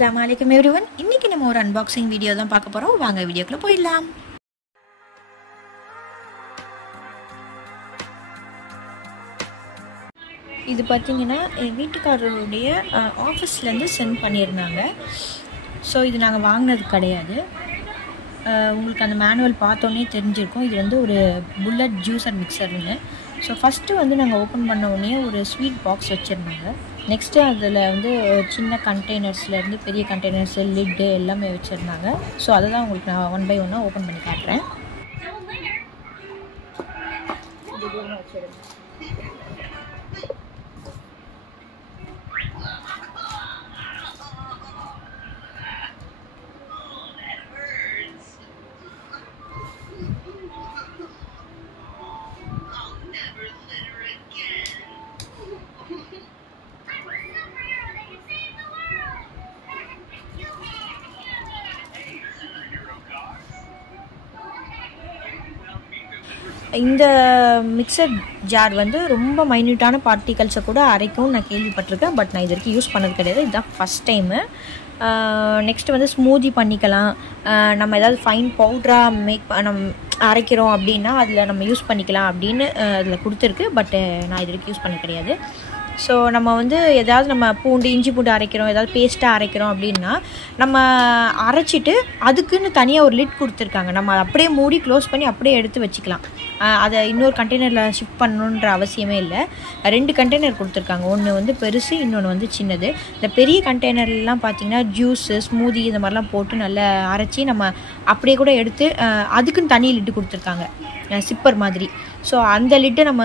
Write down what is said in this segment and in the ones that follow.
Assalamu alaikum everyone. இன்னைக்கு நம்ம ஒரு unboxing வீடியோ தான் பார்க்க போறோம். வாங்க வீடியோக்குள்ள போயிடலாம். இது பாத்தீங்கன்னா என் வீட்டுக்காரருடைய ஆபீஸ்ல இருந்து சென்ட் பண்ணிருந்தாங்க. சோ இது நாங்க வாங்குனது கிடையாது. உங்களுக்கு அந்த மேனுவல் பார்த்தோனே தெரிஞ்சிருக்கும். இது வந்து ஒரு புல்லட் ஜூஸர் மிக்சர்னு. ஸோ ஃபஸ்ட்டு வந்து நாங்கள் ஓப்பன் பண்ண உடனே ஒரு ஸ்வீட் பாக்ஸ் வச்சுருந்தாங்க. நெக்ஸ்ட்டு அதில் வந்து சின்ன கண்டெய்னர்ஸ்லேருந்து பெரிய கண்டெய்னர்ஸு லிட்டு எல்லாமே வச்சுருந்தாங்க. ஸோ அதை தான் உங்களுக்கு நான் ஒன் பை ஒன்னாக ஓப்பன் பண்ணி காட்டுறேன். இந்த மிக்சர் ஜார் வந்து ரொம்ப மைன்யூட்டான பார்ட்டிகல்ஸை கூட அரைக்கும் நான் கேள்விப்பட்டிருக்கேன். பட் நான் இது வரைக்கும் யூஸ் பண்ணது கிடையாது. இதுதான் ஃபஸ்ட் டைமு. நெக்ஸ்ட்டு வந்து ஸ்மூதி பண்ணிக்கலாம். நம்ம ஏதாவது ஃபைன் பவுடராக நம்ம அரைக்கிறோம் அப்படின்னா அதில் நம்ம யூஸ் பண்ணிக்கலாம் அப்படின்னு அதில் கொடுத்துருக்கு. பட் நான் இது வரைக்கும் யூஸ் பண்ண கிடையாது. ஸோ நம்ம வந்து ஏதாவது நம்ம இஞ்சி பூண்டு அரைக்கிறோம், ஏதாவது பேஸ்ட்டாக அரைக்கிறோம் அப்படின்னா நம்ம அரைச்சிட்டு அதுக்குன்னு தனியாக ஒரு லிட் கொடுத்துருக்காங்க. நம்ம அப்படியே மூடி க்ளோஸ் பண்ணி அப்படியே எடுத்து வச்சுக்கலாம். அதை இன்னொரு கண்டெய்னரில் ஷிஃப்ட் பண்ணணுன்ற அவசியமே இல்லை. 2 கண்டெய்னர் கொடுத்துருக்காங்க. ஒன்று வந்து பெருசு, இன்னொன்று வந்து சின்னது. இந்த பெரிய கண்டெய்னர்லாம் பார்த்திங்கன்னா ஜூஸு ஸ்மூதி இந்த மாதிரிலாம் போட்டு நல்லா அரைச்சி நம்ம அப்படியே கூட எடுத்து அதுக்குன்னு தனி லிட்டு கொடுத்துருக்காங்க, சிப்பர் மாதிரி. ஸோ அந்த லிட்டை நம்ம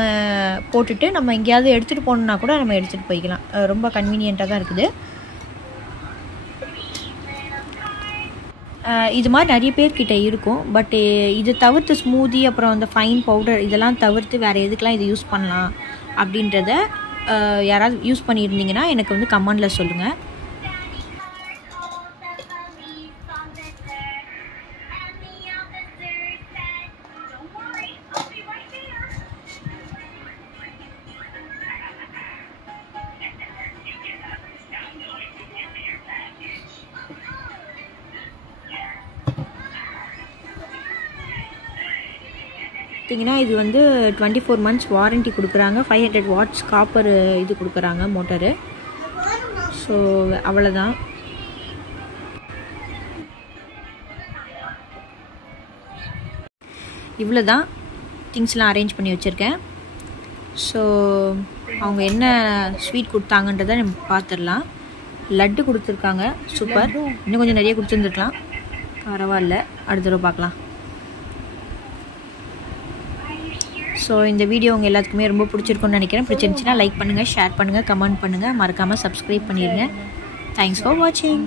போட்டுட்டு நம்ம எங்கேயாவது எடுத்துகிட்டு போகணுன்னா கூட நம்ம எடுத்துகிட்டு போய்க்கலாம். ரொம்ப கன்வீனியண்ட்டாக தான் இருக்குது. இது மாதிரி நிறைய பேர்கிட்ட இருக்கும். பட் இது தவிர்த்து ஸ்மூதி அப்புறம் அந்த ஃபைன் பவுடர் இதெல்லாம் தவிர்த்து வேறு எதுக்கெலாம் இது யூஸ் பண்ணலாம் அப்படின்றத யாராவது யூஸ் பண்ணியிருந்தீங்கன்னா எனக்கு வந்து கமெண்டில் சொல்லுங்கள். பார்த்தீங்கன்னா இது வந்து 24 months வாரண்டி கொடுக்குறாங்க. 500 watts காப்பர் இது கொடுக்குறாங்க மோட்டரு. ஸோ அவ்வளோதான். இவ்வளோ தான் திங்ஸ்லாம் அரேஞ்ச் பண்ணி வச்சுருக்கேன். ஸோ அவங்க என்ன ஸ்வீட் கொடுத்தாங்கன்றதை நம்ம பார்த்துடலாம். லட்டு கொடுத்துருக்காங்க, சூப்பர். இன்னும் கொஞ்சம் நிறைய கொடுத்துருந்துருக்கலாம், பரவாயில்ல, அடுத்த தடவை பார்க்கலாம். ஸோ இந்த வீடியோ உங்கள் எல்லாத்துக்குமே ரொம்ப பிடிச்சிருக்குன்னு நினைக்கிறேன். பிடிச்சிருந்துச்சுன்னா லைக் பண்ணுங்கள், ஷேர் பண்ணுங்கள், கமெண்ட் பண்ணுங்கள், மறக்காமல் சப்ஸ்கிரைப் பண்ணிடுங்க. தேங்க்ஸ் ஃபார் வாட்சிங்.